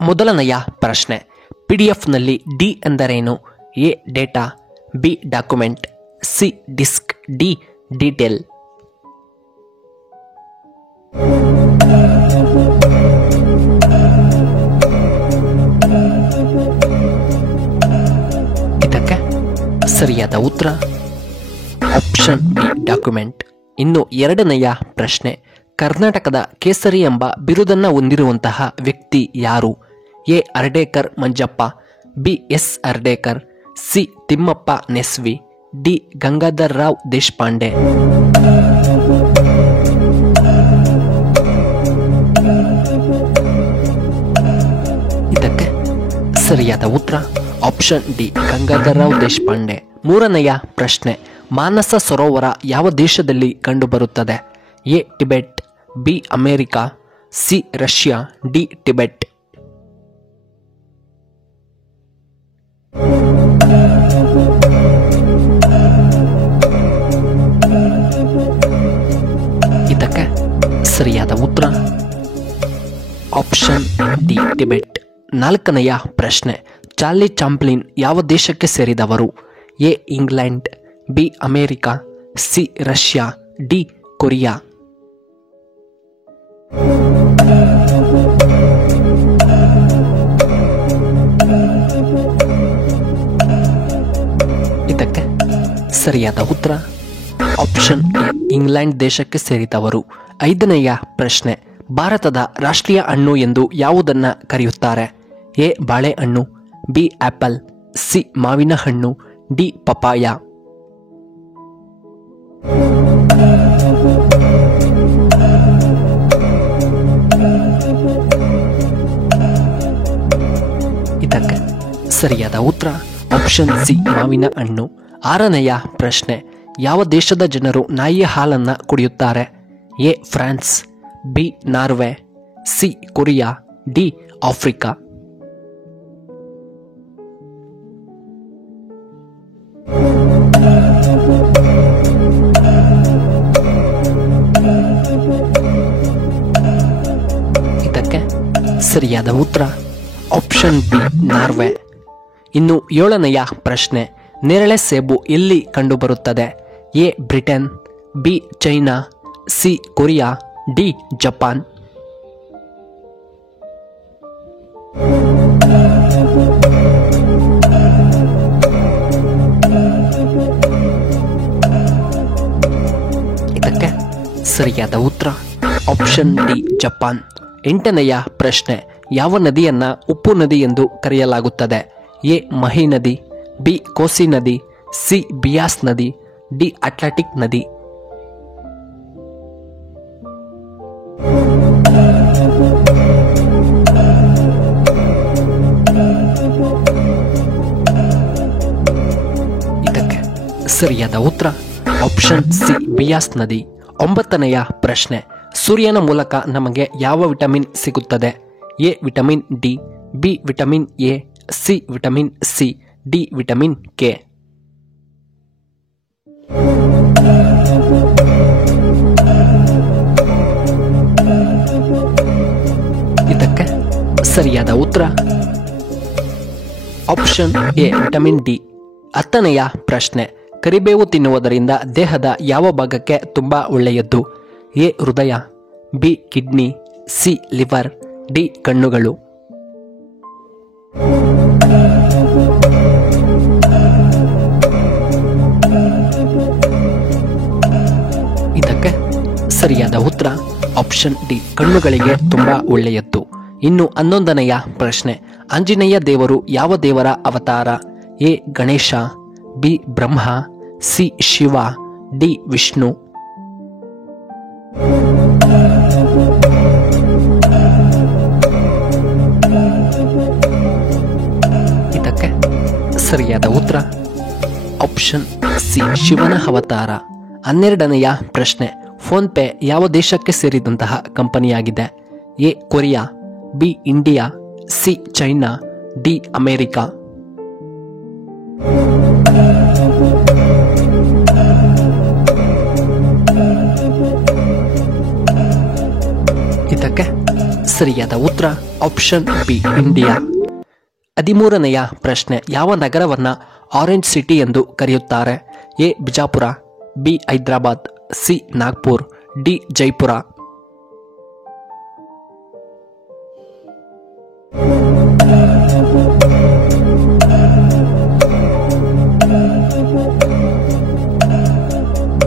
ಮೊದಲನೆಯ ಪ್ರಶ್ನೆ, PDF-ನಲ್ಲಿ ಡಿ ಎಂದರೇನು? A data, B document, C disk, D detail. ಇದಕ್ಕೆ ಸರಿಯಾದ ಉತ್ತರ ಆಪ್ಷನ್ ಬಿ ಡಾಕ್ಯುಮೆಂಟ್. ಇನ್ನು ಎರಡನೆಯ ಪ್ರಶ್ನೆ, ಕರ್ನಾಟಕದ ಕೇಸರಿ ಎಂಬ ಬಿರುದನ್ನು ಹೊಂದಿರುವಂತಹ ವ್ಯಕ್ತಿ ಯಾರು? A Ardekar Manjappa, B S Ardekar, C Thimmappa Nesvi, D Gangadhar Rao Deshpande. ಇದಕ್ಕೆ ಸರಿಯಾದ ಉತ್ತರ ಆಪ್ಷನ್ ಡಿ ಗಂಗಾಧರ್ ರಾವ್ ದೇಶಪಾಂಡೆ. ಮೂರನೆಯ ಪ್ರಶ್ನೆ, ಮಾನಸ ಸರೋವರ ಯಾವ ದೇಶದಲ್ಲಿ ಕಂಡುಬರುತ್ತದೆ? A Tibet, B America, C Russia, D Tibet. ಇದಕ್ಕೆ ಸರಿಯಾದ ಉತ್ತರ ಆಪ್ಷನ್ ಡಿ ಟಿಬೆಟ್. ನಾಲ್ಕನೆಯ ಪ್ರಶ್ನೆ, ಚಾರ್ಲಿ ಚಾಪ್ಲಿನ್ ಯಾವ ದೇಶಕ್ಕೆ ಸೇರಿದವರು? A England, B America, C Russia, D Korea. ಇದಕ್ಕೆ ಸರಿಯಾದ ಉತ್ತರ ಆಪ್ಷನ್ ಎ ಇಂಗ್ಲೆಂಡ್ ದೇಶಕ್ಕೆ ಸೇರಿದವರು. ಐದನೆಯ ಪ್ರಶ್ನೆ, ಭಾರತದ ರಾಷ್ಟ್ರೀಯ ಹಣ್ಣು ಎಂದು ಯಾವುದನ್ನು ಕರೆಯುತ್ತಾರೆ? ಎ ಬಾಳೆಹಣ್ಣು, ಬಿ ಆಪಲ್, ಸಿ ಮಾವಿನ ಹಣ್ಣು, ಡಿ ಪಪಾಯ. ಇದಕ್ಕೆ ಸರಿಯಾದ ಉತ್ತರ ಆಪ್ಷನ್ ಸಿ ಮಾವಿನ ಹಣ್ಣು. ಆರನೆಯ ಪ್ರಶ್ನೆ, ಯಾವ ದೇಶದ ಜನರು ನಾಯಿಯ ಹಾಲನ್ನು ಕುಡಿಯುತ್ತಾರೆ? A France, B Norway, C Korea, D Africa. ಇದಕ್ಕೆ ಸರಿಯಾದ ಉತ್ತರ ಆಪ್ಷನ್ ಬಿ ನಾರ್ವೆ. ಇನ್ನು ಏಳನೆಯ ಪ್ರಶ್ನೆ, ನೇರಳೆ ಸೇಬು ಎಲ್ಲಿ ಕಂಡುಬರುತ್ತದೆ? A Britain, B China, C Korea, D Japan. ಇದಕ್ಕೆ ಸರಿಯಾದ ಉತ್ತರ ಆಪ್ಷನ್ ಡಿ ಜಪಾನ್. ಎಂಟನೆಯ ಪ್ರಶ್ನೆ, ಯಾವ ನದಿಯನ್ನ ಉಪ್ಪು ನದಿ ಎಂದು ಕರೆಯಲಾಗುತ್ತದೆ? ಎ ಮಹಿ ನದಿ, ಬಿ ಕೋಸಿ ನದಿ, ಸಿ ಬಿಯಾಸ್ ನದಿ, ಡಿ ಅಟ್ಲಾಂಟಿಕ್ ನದಿ. ಇದಕ್ಕೆ ಸರಿಯಾದ ಉತ್ತರ ಆಪ್ಷನ್ ಸಿ ಬಿಯಾಸ್ ನದಿ. ಒಂಬತ್ತನೆಯ ಪ್ರಶ್ನೆ, ಸೂರ್ಯನ ಮೂಲಕ ನಮಗೆ ಯಾವ ವಿಟಮಿನ್ ಸಿಗುತ್ತದೆ? A vitamin D, B vitamin A, C vitamin C, D vitamin K. ಇದಕ್ಕೆ ಸರಿಯಾದ ಉತ್ತರ ಆಪ್ಷನ್ ಎ ವಿಟಮಿನ್ ಡಿ. ಹತ್ತನೆಯ ಪ್ರಶ್ನೆ, ಕರಿಬೇವು ತಿನ್ನುವುದರಿಂದ ದೇಹದ ಯಾವ ಭಾಗಕ್ಕೆ ತುಂಬಾ ಒಳ್ಳೆಯದ್ದು? ಎ ಹೃದಯ, B kidney, C liver, D ಕಣ್ಣುಗಳು. ಇದಕ್ಕೆ ಸರಿಯಾದ ಉತ್ತರ ಆಪ್ಷನ್ ಡಿ ಕಣ್ಣುಗಳಿಗೆ ತುಂಬಾ ಒಳ್ಳೆಯದ್ದು. ಇನ್ನು 11ನೆಯ ಪ್ರಶ್ನೆ, ಆಂಜನೇಯ ದೇವರು ಯಾವ ದೇವರ ಅವತಾರ? A Ganesha, B Brahma, C Shiva, D Vishnu. ಇದಕ್ಕೆ ಸರಿಯಾದ ಉತ್ತರ ಆಪ್ಷನ್ ಸಿ ಶಿವನ ಅವತಾರ. 12ನೆಯ ಪ್ರಶ್ನೆ, ಫೋನ್ ಪೇ ಯಾವ ದೇಶಕ್ಕೆ ಸೇರಿದಂತಹ ಕಂಪನಿಯಾಗಿದೆ? A Korea, B India, C China, D America. ಇದಕ್ಕೆ ಸರಿಯಾದ ಉತ್ತರ ಆಪ್ಷನ್ ಬಿ ಇಂಡಿಯಾ. 13ನೆಯ ಪ್ರಶ್ನೆ, ಯಾವ ನಗರವನ್ನ ಆರೆಂಜ್ ಸಿಟಿ ಎಂದು ಕರೆಯುತ್ತಾರೆ? A Bijapur, B Hyderabad, C Nagpur, D Jaipur.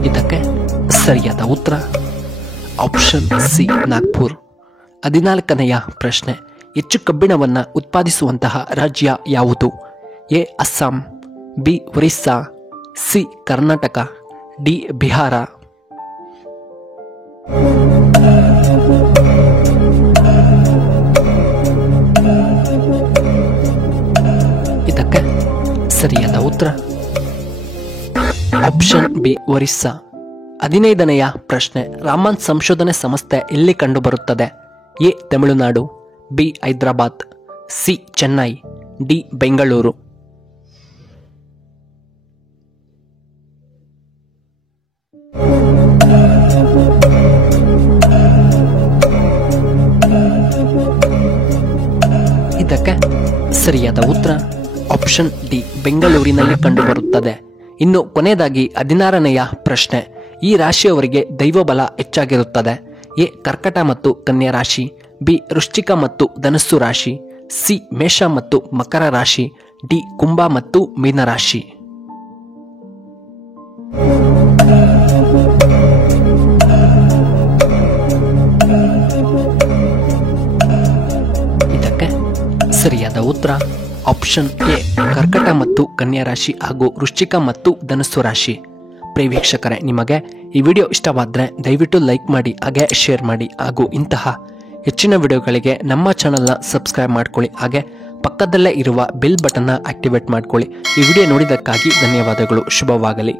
ಇದಕ್ಕೆ ಸರಿಯಾದ ಉತ್ತರ ಆಪ್ಷನ್ ಸಿ ನಾಗ್ಪುರ್. 14ನೆಯ ಪ್ರಶ್ನೆ, ಹೆಚ್ಚು ಕಬ್ಬಿಣವನ್ನು ಉತ್ಪಾದಿಸುವಂತಹ ರಾಜ್ಯ ಯಾವುದು? A Assam, B Orissa, C Karnataka, D Bihar. ಇದಕ್ಕೆ ಸರಿಯಾದ ಉತ್ತರ ಆಪ್ಷನ್ ಬಿ ಒರಿಸ್ಸಾ. 15ನೆಯ ಪ್ರಶ್ನೆ, ರಾಮನ್ ಸಂಶೋಧನೆ ಸಂಸ್ಥೆ ಎಲ್ಲಿ ಕಂಡುಬರುತ್ತದೆ? A Tamil Nadu, B Hyderabad, C Chennai, D Bengaluru. ಇದಕ್ಕೆ ಸರಿಯಾದ ಉತ್ತರ ಆಪ್ಷನ್ ಡಿ ಬೆಂಗಳೂರಿನಲ್ಲಿ ಕಂಡುಬರುತ್ತದೆ. ಇನ್ನು ಕೊನೆಯದಾಗಿ 16ನೆಯ ಪ್ರಶ್ನೆ, ಈ ರಾಶಿಯವರಿಗೆ ದೈವಬಲ ಹೆಚ್ಚಾಗಿರುತ್ತದೆ? ಎ ಕರ್ಕಟ ಮತ್ತು ಕನ್ಯಾ ರಾಶಿ, ಬಿ ವೃಶ್ಚಿಕ ಮತ್ತು ಧನಸ್ಸು ರಾಶಿ, ಸಿ ಮೇಷ ಮತ್ತು ಮಕರ ರಾಶಿ, ಡಿ ಕುಂಭ ಮತ್ತು ಮೀನ ರಾಶಿ. ಇದಕ್ಕೆ ಸರಿಯಾದ ಉತ್ತರ ಆಪ್ಷನ್ ಎ ಕರ್ಕಟ ಮತ್ತು ಕನ್ಯಾ ರಾಶಿ ಹಾಗೂ ವೃಶ್ಚಿಕ ಮತ್ತು ಧನಸ್ಸು ರಾಶಿ. ಪ್ರಿಯ ವೀಕ್ಷಕರೇ, ನಿಮಗೆ ಈ ವಿಡಿಯೋ ಇಷ್ಟವಾದರೆ ದಯವಿಟ್ಟು ಲೈಕ್ ಮಾಡಿ, ಹಾಗೆ ಶೇರ್ ಮಾಡಿ, ಹಾಗೂ ಇಂತಹ ಹೆಚ್ಚಿನ ವಿಡಿಯೋಗಳಿಗೆ ನಮ್ಮ ಚಾನಲ್ನ ಸಬ್ಸ್ಕ್ರೈಬ್ ಮಾಡ್ಕೊಳ್ಳಿ, ಹಾಗೆ ಪಕ್ಕದಲ್ಲೇ ಇರುವ ಬೆಲ್ ಬಟನ್ನ ಆಕ್ಟಿವೇಟ್ ಮಾಡ್ಕೊಳ್ಳಿ. ಈ ವಿಡಿಯೋ ನೋಡಿದ್ದಕ್ಕಾಗಿ ಧನ್ಯವಾದಗಳು. ಶುಭವಾಗಲಿ.